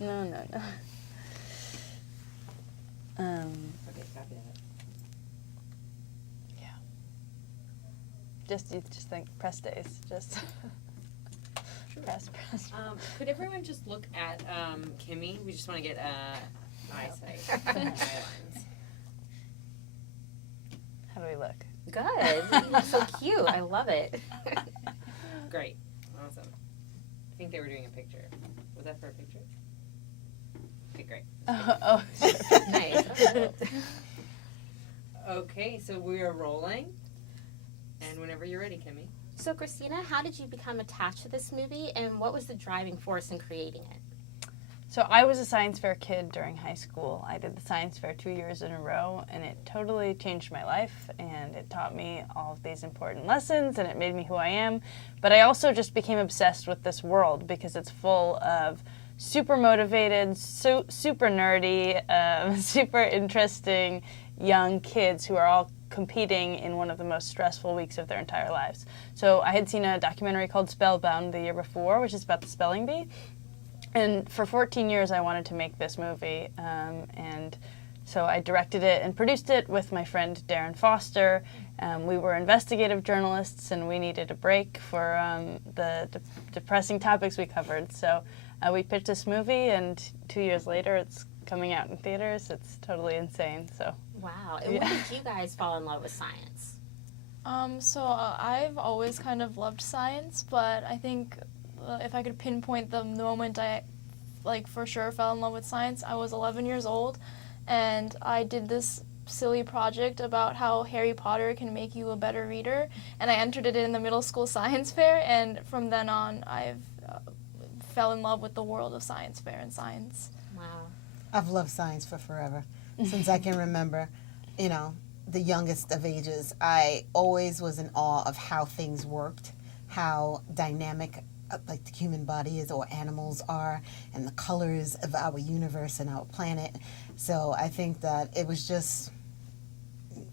No. Okay, copy that. Yeah. You just think press days. Just press. Could everyone just look at Kimmy? We just want to get eyesight guidelines. How do we look? Good. You look so cute. I love it. Great. Awesome. I think they were doing a picture. Was that for a picture? Okay, great. Oh. Nice. Okay, so we are rolling. And whenever you're ready, Kimmy. So, Christina, how did you become attached to this movie, and what was the driving force in creating it? So I was a science fair kid during high school. I did the science fair 2 years in a row, and it totally changed my life, and it taught me all of these important lessons, and it made me who I am. But I also just became obsessed with this world because it's full of super motivated, super nerdy, super interesting young kids who are all competing in one of the most stressful weeks of their entire lives. So I had seen a documentary called Spellbound the year before, which is about the spelling bee. And for 14 years, I wanted to make this movie. And so I directed it and produced it with my friend Darren Foster. We were investigative journalists, and we needed a break for the depressing topics we covered. So we pitched this movie, and 2 years later, it's coming out in theaters. It's totally insane. So. Wow. And when did you guys fall in love with science? So I've always kind of loved science, but I think if I could pinpoint the moment I, for sure fell in love with science, I was 11 years old, and I did this silly project about how Harry Potter can make you a better reader, and I entered it in the middle school science fair, and from then on, I've fell in love with the world of science fair and science. Wow. I've loved science for forever, since I can remember, the youngest of ages. I always was in awe of how things worked, how dynamic like the human body is or animals are, and the colors of our universe and our planet. So I think that it was just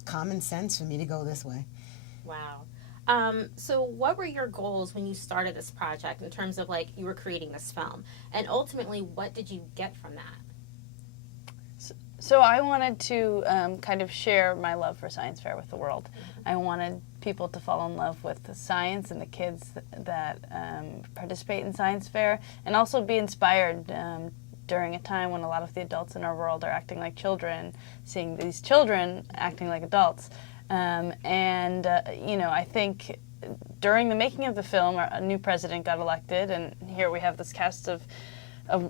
common sense for me to go this way. Wow. So what were your goals when you started this project in terms of you were creating this film? And ultimately, what did you get from that? So I wanted to kind of share my love for science fair with the world. Mm-hmm. I wanted people to fall in love with the science and the kids that participate in science fair, and also be inspired during a time when a lot of the adults in our world are acting like children, seeing these children acting like adults. I think during the making of the film, a new president got elected, and here we have this cast of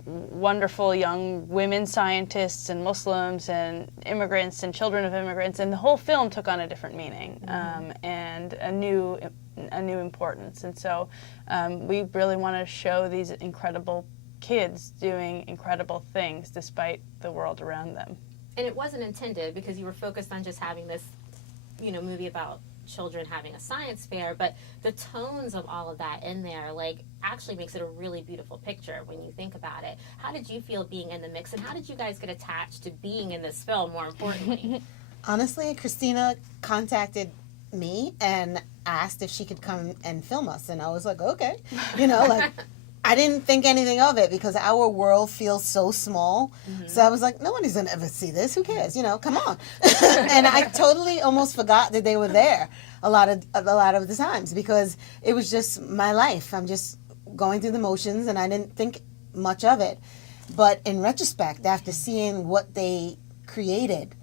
wonderful young women scientists and Muslims and immigrants and children of immigrants, and the whole film took on a different meaning and a new importance. And so we really want to show these incredible kids doing incredible things despite the world around them. And it wasn't intended, because you were focused on just having this, movie about children having a science fair, but the tones of all of that in there actually makes it a really beautiful picture when you think about it. How did you feel being in the mix, and how did you guys get attached to being in this film, more importantly? Honestly, Christina contacted me and asked if she could come and film us, and I was like, okay. I didn't think anything of it because our world feels so small. Mm-hmm. So I was like, nobody's going to ever see this. Who cares? Come on. And I totally almost forgot that they were there a lot of the times, because it was just my life. I'm just going through the motions, and I didn't think much of it. But in retrospect, after seeing what they created,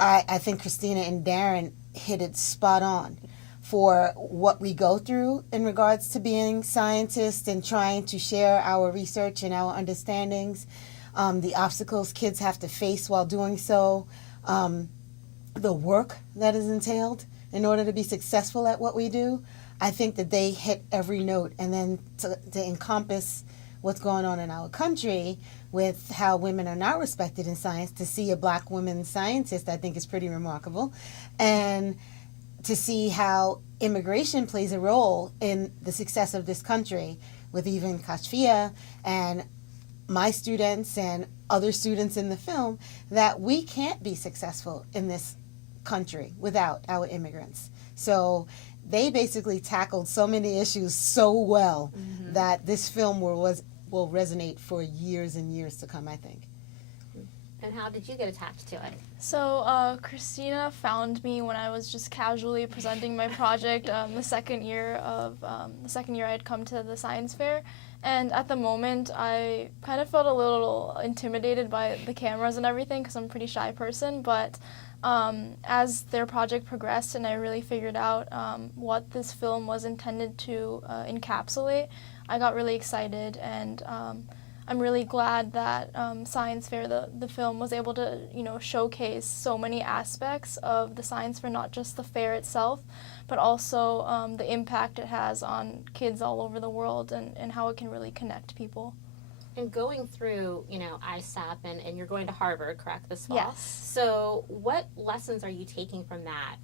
I think Christina and Darren hit it spot on for what we go through in regards to being scientists and trying to share our research and our understandings, the obstacles kids have to face while doing so, the work that is entailed in order to be successful at what we do. I think that they hit every note, and then to encompass what's going on in our country with how women are not respected in science, to see a black woman scientist, I think is pretty remarkable. And to see how immigration plays a role in the success of this country, with even Kashfia and my students and other students in the film, that we can't be successful in this country without our immigrants. So they basically tackled so many issues so well that this film was will resonate for years and years to come, I think. And how did you get attached to it? So Christina found me when I was just casually presenting my project the second year I had come to the science fair. And at the moment, I kind of felt a little intimidated by the cameras and everything because I'm a pretty shy person. But as their project progressed and I really figured out what this film was intended to encapsulate, I got really excited, and I'm really glad that Science Fair, the film, was able to, showcase so many aspects of the science fair, not just the fair itself, but also the impact it has on kids all over the world and how it can really connect people. And going through, ISAP, and you're going to Harvard, correct, this fall? Yes. So what lessons are you taking from that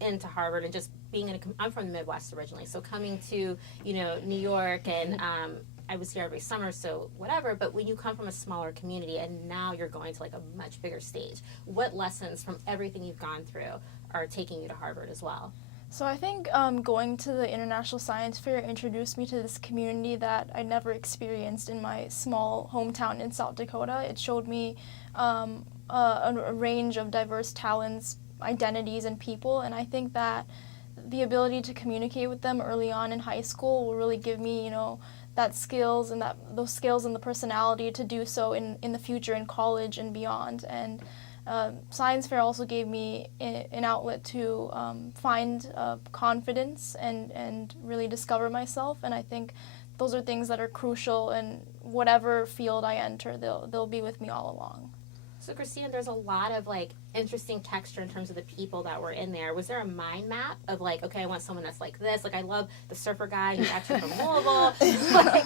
into Harvard, and just being I'm from the Midwest originally, so coming to, New York, and I was here every summer, so whatever, but when you come from a smaller community and now you're going to like a much bigger stage, what lessons from everything you've gone through are taking you to Harvard as well? So I think going to the International Science Fair introduced me to this community that I never experienced in my small hometown in South Dakota. It showed me a range of diverse talents, identities, and people, and I think that the ability to communicate with them early on in high school will really give me, those skills and the personality to do so in the future in college and beyond. And Science Fair also gave me an outlet to find confidence and really discover myself. And I think those are things that are crucial in whatever field I enter. They'll be with me all along. So Christina, there's a lot of interesting texture in terms of the people that were in there. Was there a mind map of okay, I want someone that's like this? I love the surfer guy who's actually from Louisville,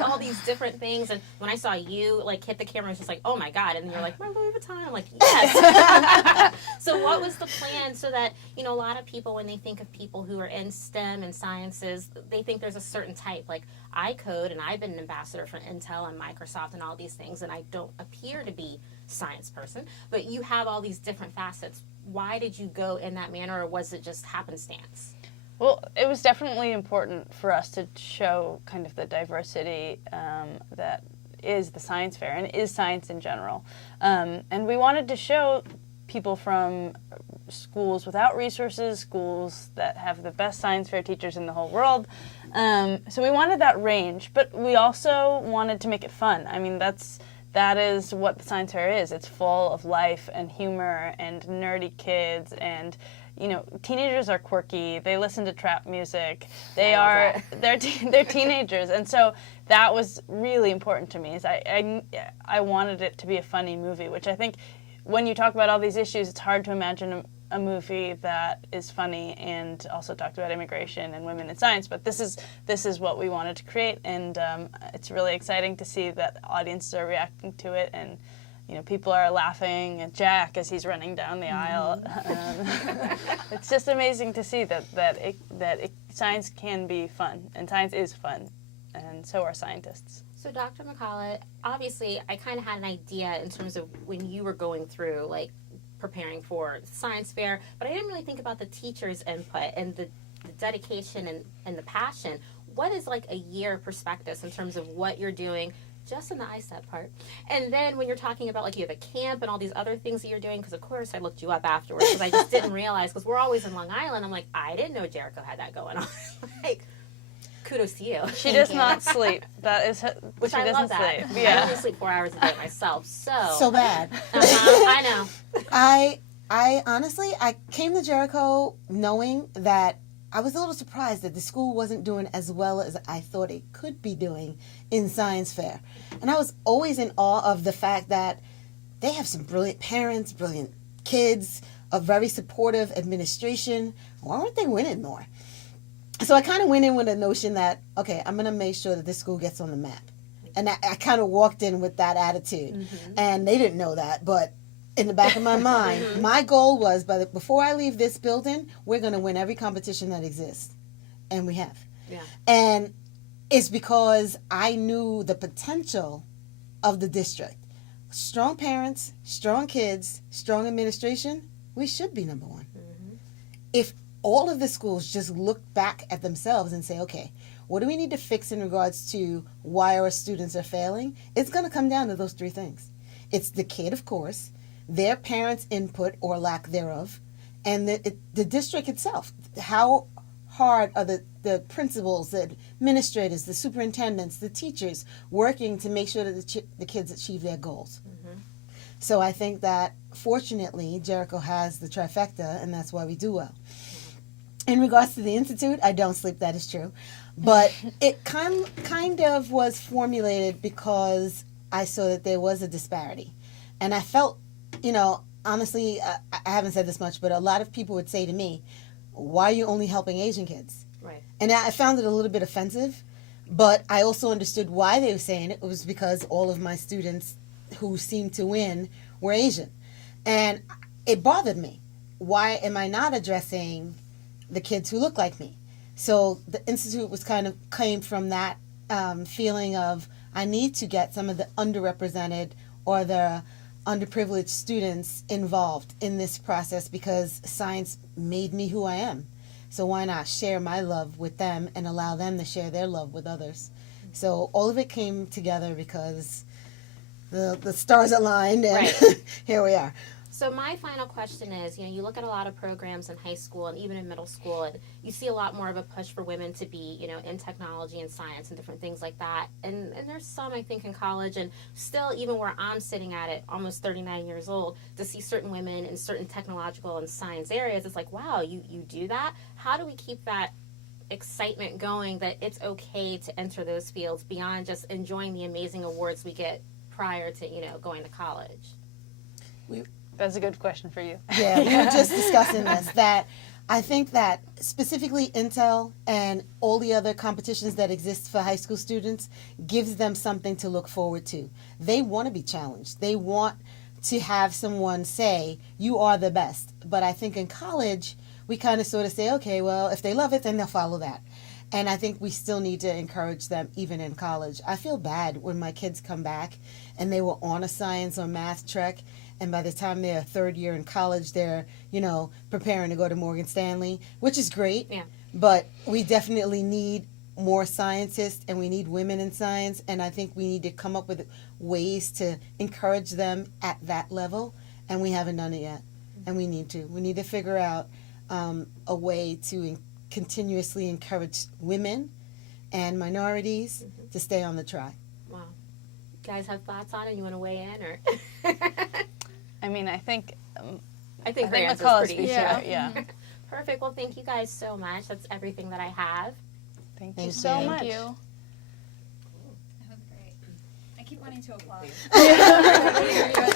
all these different things. And when I saw you hit the camera, I was just like, oh my God. And then you're like, my Louis Vuitton. I'm like, yes. So what was the plan so that, a lot of people, when they think of people who are in STEM and sciences, they think there's a certain type. I code, and I've been an ambassador for Intel and Microsoft and all these things, and I don't appear to be science person, but you have all these different facets. Why did you go in that manner, or was it just happenstance? Well, it was definitely important for us to show kind of the diversity that is the science fair and is science in general. And we wanted to show people from schools without resources, schools that have the best science fair teachers in the whole world. So we wanted that range, but we also wanted to make it fun. I mean, that is what the science fair is. It's full of life and humor and nerdy kids, and teenagers are quirky. They listen to trap music. They're teenagers, and so that was really important to me. Is I wanted it to be a funny movie, which I think when you talk about all these issues, it's hard to imagine a movie that is funny and also talked about immigration and women in science, but this is what we wanted to create, and it's really exciting to see that audiences are reacting to it, and people are laughing at Jack as he's running down the aisle. It's just amazing to see that science can be fun, and science is fun, and so are scientists. So Dr. McCullough, obviously I kind of had an idea in terms of when you were going through preparing for the science fair, but I didn't really think about the teachers' input and the dedication and the passion. What is a year perspective in terms of what you're doing just in the ISEP part? And then when you're talking about you have a camp and all these other things that you're doing, because of course I looked you up afterwards because I just didn't realize, because we're always in Long Island, I'm like, I didn't know Jericho had that going on. Kudos to you. She does not sleep. That is which I love that. Sleep. Yeah. I only sleep 4 hours a day myself, so bad. I know. I honestly, I came to Jericho knowing that I was a little surprised that the school wasn't doing as well as I thought it could be doing in science fair. And I was always in awe of the fact that they have some brilliant parents, brilliant kids, a very supportive administration. Why weren't they winning more? So I kind of went in with a notion that, okay, I'm going to make sure that this school gets on the map. And I kind of walked in with that attitude. Mm-hmm. And they didn't know that, but in the back of my mind, my goal was, before I leave this building, we're going to win every competition that exists. And we have. Yeah. And it's because I knew the potential of the district. Strong parents, strong kids, strong administration, we should be number one. Mm-hmm. If all of the schools just look back at themselves and say, okay, what do we need to fix in regards to why our students are failing, it's going to come down to those three things. It's the kid, of course, their parents' input or lack thereof, and the district itself. How hard are the principals, the administrators, the superintendents, the teachers working to make sure that the kids achieve their goals? Mm-hmm. So I think that, fortunately, Jericho has the trifecta, and that's why we do well. In regards to the Institute, I don't sleep, that is true. But it kind of was formulated because I saw that there was a disparity. And I felt, honestly, I haven't said this much, but a lot of people would say to me, why are you only helping Asian kids? Right. And I found it a little bit offensive, but I also understood why they were saying it. It was because all of my students who seemed to win were Asian. And it bothered me. Why am I not addressing the kids who look like me? So the Institute was came from that feeling of, I need to get some of the underrepresented or the underprivileged students involved in this process because science made me who I am. So why not share my love with them and allow them to share their love with others? So all of it came together because the stars aligned, and Right. here we are. So my final question is, you look at a lot of programs in high school and even in middle school, and you see a lot more of a push for women to be, in technology and science and different things like that. And there's some, I think, in college, and still, even where I'm sitting at it, almost 39 years old, to see certain women in certain technological and science areas, it's like, wow, you do that? How do we keep that excitement going that it's okay to enter those fields beyond just enjoying the amazing awards we get prior to, going to college? That's a good question for you. Yeah, we were just discussing this, that I think that specifically Intel and all the other competitions that exist for high school students gives them something to look forward to. They want to be challenged. They want to have someone say, you are the best. But I think in college, we kind of sort of say, okay, well, if they love it, then they'll follow that. And I think we still need to encourage them even in college. I feel bad when my kids come back and they were on a science or math track, and by the time they're third year in college, they're, preparing to go to Morgan Stanley, which is great. Yeah. But we definitely need more scientists, and we need women in science, and I think we need to come up with ways to encourage them at that level, and we haven't done it yet. And we need to. We need to figure out a way to continuously encourage women and minorities to stay on the track. Wow. You guys have thoughts on it? You want to weigh in, or? I mean, I think I think her answer's McCall pretty speaks yeah. to it, yeah. Perfect. Well, thank you guys so much. That's everything that I have. Thank Thank you so you. much. Thank you. That was great. I keep wanting to applaud.